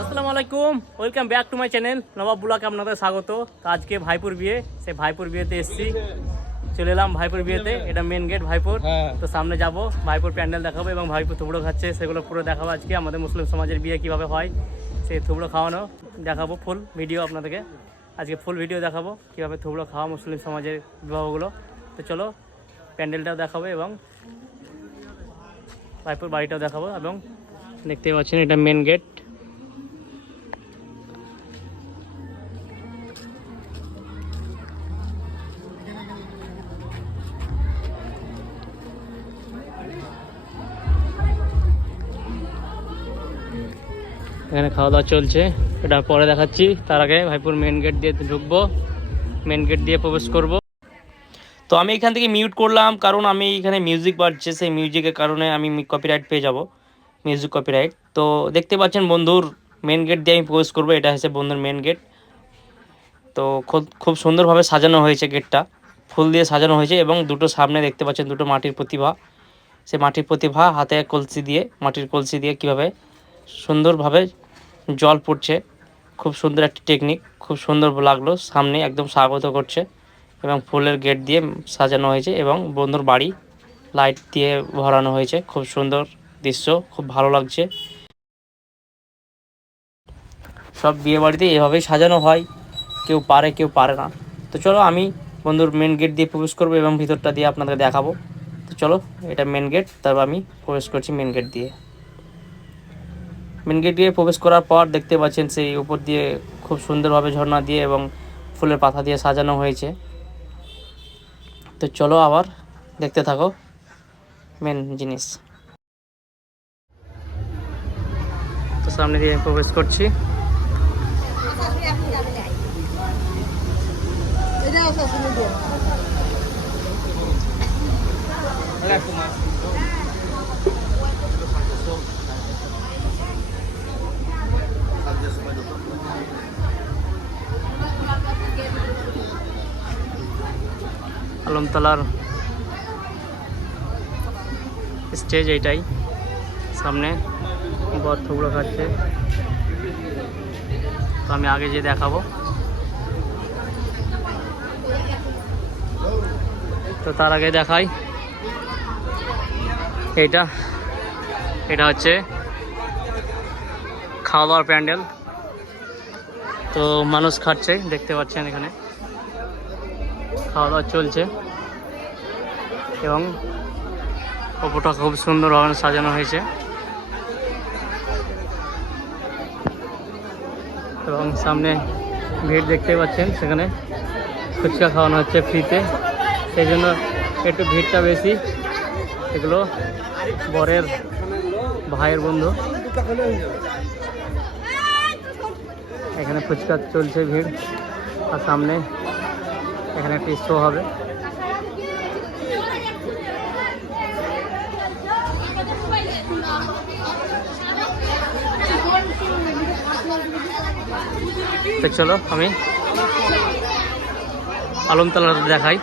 আসসালামু আলাইকুম, welcome back to my channel Nawab ব্লগে আপনাদের স্বাগত। তো আজকে ভাইপুর বিয়ে, সেই ভাইপুর বিয়েতে এসেছি, চলে এলাম ভাইপুর বিয়েতে। এটা মেন গেট ভাইপুর। তো সামনে যাব, ভাইপুর প্যান্ডেল দেখাবো এবং ভাইপুর থুবড়ো খাচ্ছে সেগুলো পুরো দেখাবো। আজকে আমাদের মুসলিম সমাজের বিয়ে কিভাবে হয় সেই থুবড়ো খাওয়ানো দেখাবো, ফুল ভিডিও আপনাদেরকে আজকে ফুল ভিডিও দেখাবো কীভাবে থুবড়ো খাওয়া মুসলিম সমাজের বিবাহগুলো। তো চলো প্যান্ডেলটাও দেখাবো এবং ভাইপুর বাড়িটাও দেখাবো। এবং দেখতে পাচ্ছেন এটা মেন গেট। এখানে খাওয়া দাওয়া চলছে, এটা পরে দেখাচ্ছি। তার আগে ভাইপুর মেন গেট দিয়ে ঢুকবো, মেন গেট দিয়ে প্রবেশ করব। তো আমি এখান থেকে মিউট করলাম কারণ আমি এখানে মিউজিক বাজছে, সেই মিউজিকের কারণে আমি কপিরাইট পেয়ে যাব, মিউজিক কপিরাইট। তো দেখতে পাচ্ছেন বন্ধুর মেন গেট দিয়ে আমি প্রবেশ করবো। এটা হচ্ছে বন্ধুর মেন গেট। তো খুব সুন্দরভাবে সাজানো হয়েছে গেটটা, ফুল দিয়ে সাজানো হয়েছে এবং দুটো সামনে দেখতে পাচ্ছেন দুটো মাটির প্রতিভা। সে মাটির প্রতিভা হাতে কলসি দিয়ে, মাটির কলসি দিয়ে কীভাবে সুন্দরভাবে জল পড়ছে, খুব সুন্দর একটি টেকনিক, খুব সুন্দর লাগলো। সামনে একদম স্বাগত করছে এবং ফুলের গেট দিয়ে সাজানো হয়েছে এবং বন্ধুর বাড়ি লাইট দিয়ে ভরানো হয়েছে। খুব সুন্দর দৃশ্য, খুব ভালো লাগছে। সব বিয়ে বাড়িতে এভাবেই সাজানো হয়, কেউ পারে কেউ পারে না। তো চলো আমি বন্ধুর মেন গেট দিয়ে প্রবেশ করবো এবং ভিতরটা দিয়ে আপনাদের দেখাবো। তো চলো, এটা মেন গেট, তারপর আমি প্রবেশ করছি মেন গেট দিয়ে। মেন গেট দিয়ে প্রবেশ করার পর দেখতে পাচ্ছেন সেই উপর দিয়ে খুব সুন্দরভাবে ঝর্ণা দিয়ে এবং ফুলের পাতা দিয়ে সাজানো হয়েছে। তো চলো আবার দেখতে থাকো মেন জিনিস। তো সামনে দিয়ে প্রবেশ করছি। আলমতলার স্টেজ এইটাই, সামনে বর থুবড়ো খাচ্ছে। তো আমি আগে যেয়ে দেখাবো। তো তার আগে দেখাই এটা হচ্ছে খাওয়া দাওয়ার প্যান্ডেল। তো মানুষ খাচ্ছে, দেখতে পাচ্ছেন এখানে খাওয়া দাওয়া চলছে এবং ওপরটা খুব সুন্দরভাবে সাজানো হয়েছে এবং সামনে ভিড় দেখতে পাচ্ছেন, সেখানে ফুচকা খাওয়ানো হচ্ছে ফ্রিতে, সেই জন্য একটু ভিড়টা বেশি। এগুলো বরের ভাইয়ের বন্ধু, এখানে ফুচকা চলছে ভিড়। আর সামনে এখানে একটি শো হবে। তো চলো আমি আলমতলা দেখাই।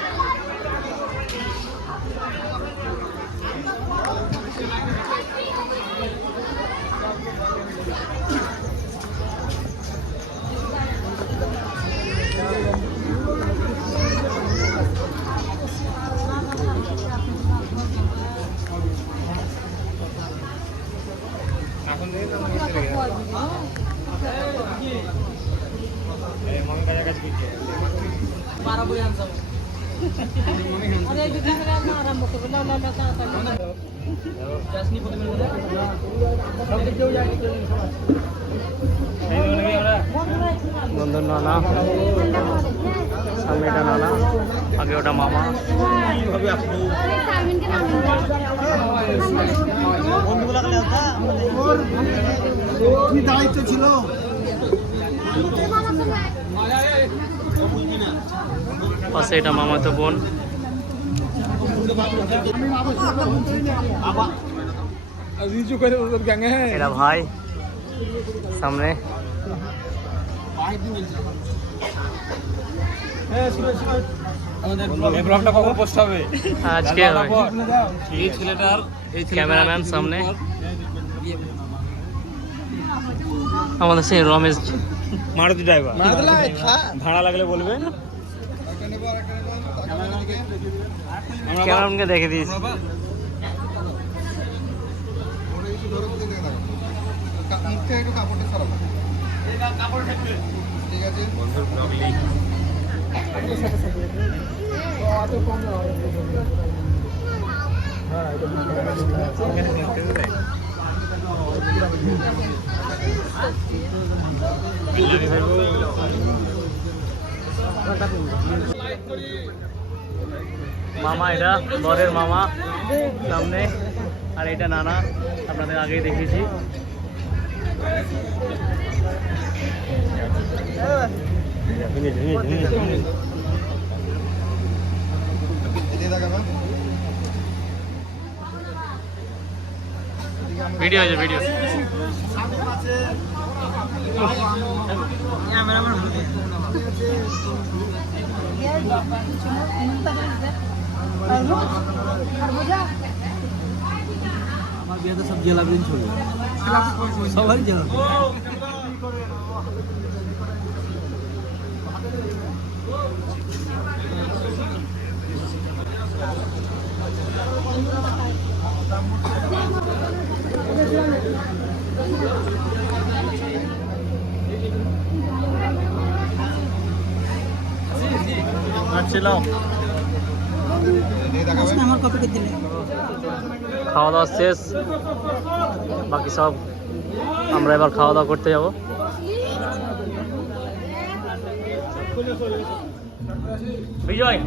বন্ধুর নানা, সামনে এটা নানা, আগে ওটা মামা। দায়িত্ব ছিল পাশে এটা মামাতো বোন। এটা ভাই, সামনে আমাদের ব্লগটা কখন পোস্ট হবে? আজকে হবে। এই ছেলেটার ক্যামেরাম্যান সামনে আমাদের সেই রমেশ মারুতি ড্রাইভার ভাড়া লাগলে বলবেন। ক্যামেরাম্যানকে দেখে দিয়েছি। মামা, এটা বরের মামা সামনে, আর এটা নানা, আপনাদের আগেই দেখেছি। ভিডিও হয়েছে, ভিডিও। আমার বিয়েতে সব জেলা বিন ছিল, সবাই জেলা। আমার কপিকে দিলে খাওয়া দাওয়া শেষ, বাকি সব আমরা এবার খাওয়া দাওয়া করতে যাব। বিজয়